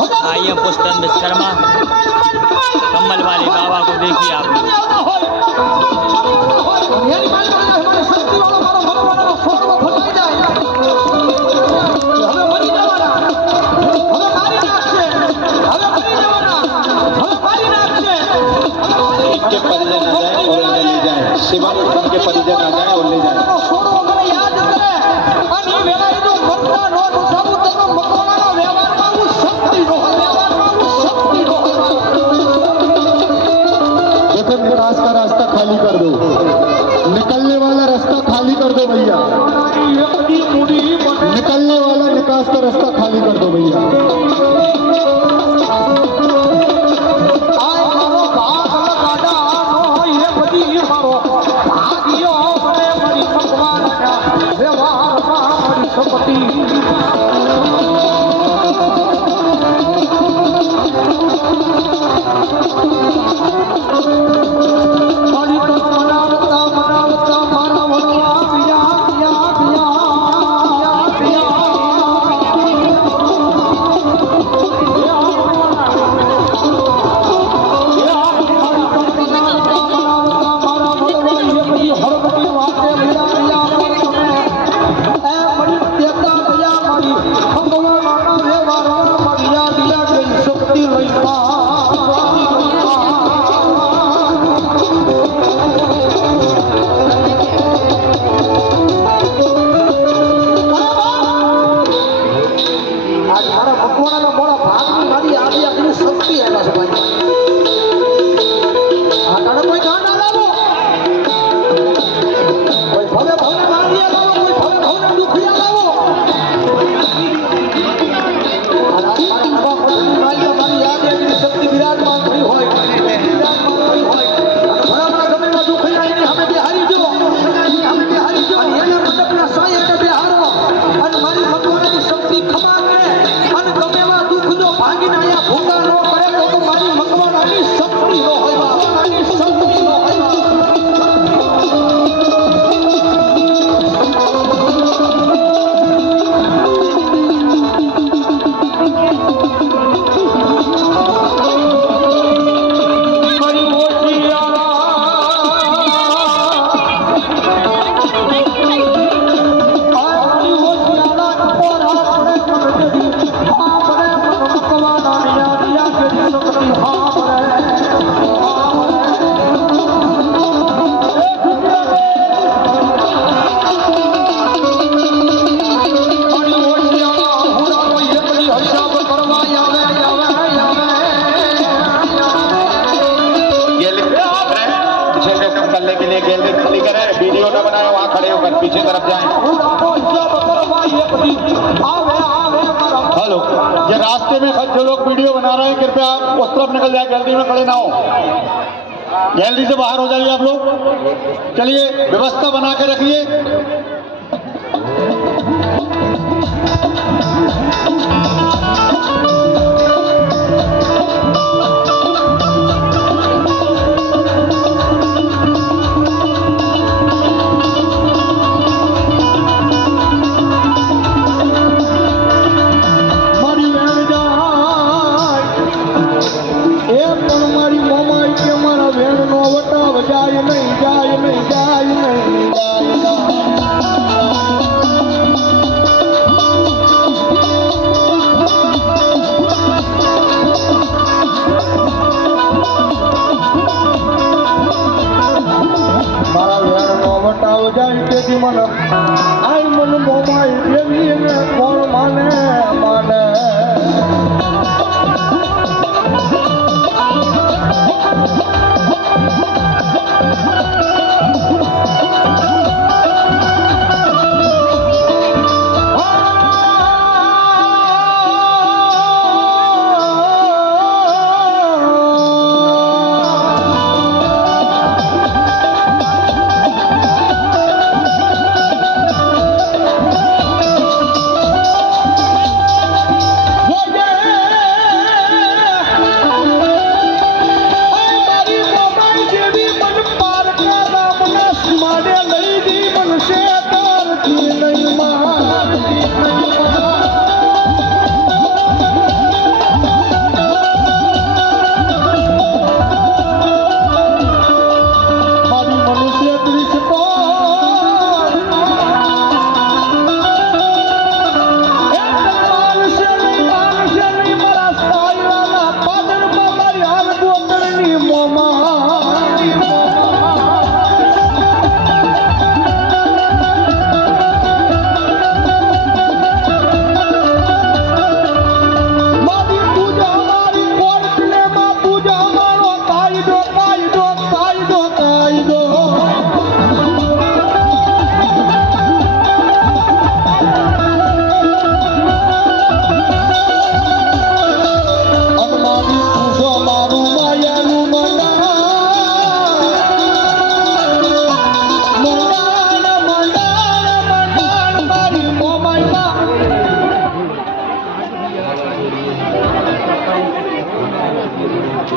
आइए पुस्तन विश्वकर्मा कम्बल वाले बाबा को देखिए आप। इनके परिजन आ जाए और इन्हें ले जाए, शिवा के परिजन आ जाए और ले जाए। निकास का रास्ता खाली कर दो, निकलने वाला रास्ता खाली कर दो भैया, निकलने वाला निकास का रास्ता खाली कर दो भैया। पीछे तरफ जाएं। हेलो, ये रास्ते में जो लोग वीडियो बना रहे हैं कृपया उस तरफ निकल जाए, गैलरी में खड़े ना हो, गैलरी से बाहर हो जाइए आप लोग। चलिए व्यवस्था बना के रखिए।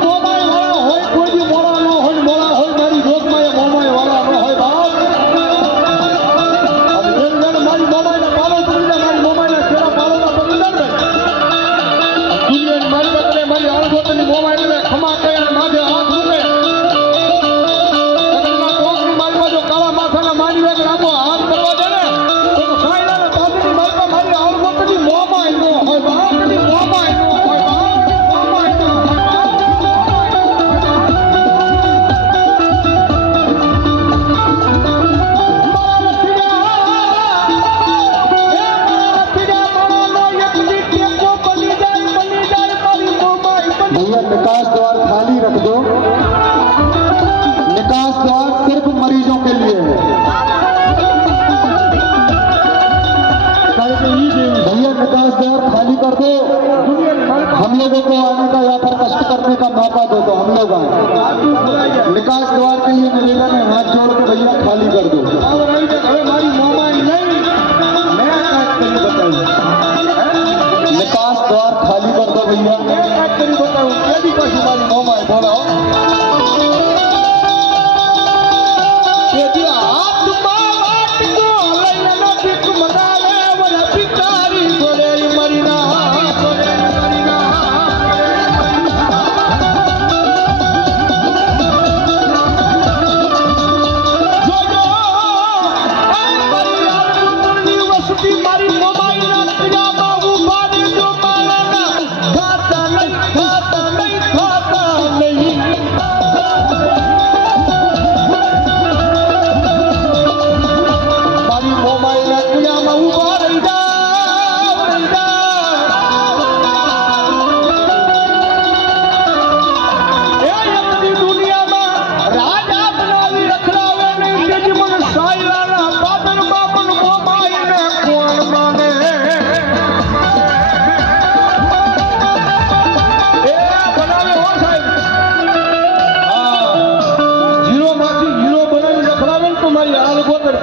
મોમાય વાળા હોય કોઈ દી મોળા ન હોય મોળા હોય મારી જોગમાં એ મોમાય વાળા ન હોય બાપ જેમ જેમ મારી મોમાયને પાલો પડી જાય મારી મોમાયને ખેડા પાલોના પડી જાય દુનિયાની મારી બદલે મારી આળગોતની મોમાયને ખમા કહે અને માથે હાથ મૂકે જગતના કોકની મારી બાજુ કાળા માથાના મારી વેગ લાંબો હાથ કરવા દે ને તો સાયલાના પાછળની મારી પાસે મારી આળગોતની મોમાય ન હોય બાપ કદી મોમાય ન હોય બાપ મોમાય ન હોય બાપ भैया निकास द्वार खाली रख दो। निकास द्वार सिर्फ मरीजों के लिए है। भैया निकास द्वार खाली कर दो। हम लोगों को आने का या फिर कष्ट करने का मौका दो तो हम लोग आए। निकास द्वार के लिए निवेदन है, हाथ जोड़ के भैया खाली कर दो। निकास द्वार खाली कर दो भैया।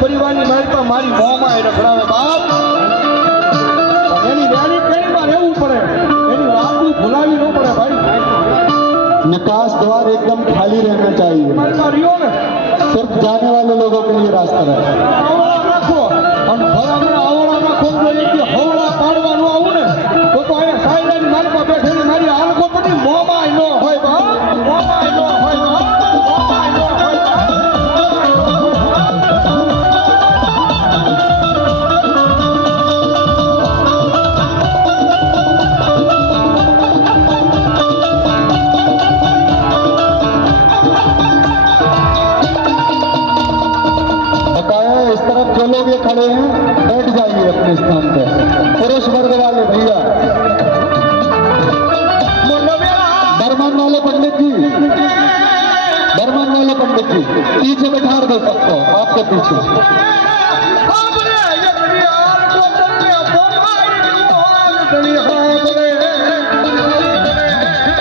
પરિવારની મારી મારી મોમાં રખડાવે બાપ એની વ્યાની પેણીમાં રહેવું પડે એની વાતું ભૂલાવી ન પડે ભાઈ। निकास द्वार एकदम खाली रहना चाहिए। रियो ने सिर्फ जाने वाले लोगों के लिए रास्ता रहे। आवड़ा રાખો અને ભલામણ આવડા રાખો તો એક હવળા પાડવાનું આવું ને તો અહીંયા સાયલાની મારી પાસે બેઠેલી મારી આલકો પડી મોમાં ન હોય બાપ મોમાં ન હોય બાપ મોમાં ન હોય બાપ। इस तरफ जो लोग ये खड़े हैं बैठ जाइए अपने स्थान पे। पुरुष वर्ग वाले भैया, बर्मन वाले पंडित जी, बर्मन वाले पंडित जी पीछे बैठा दो सबको, आपके पीछे।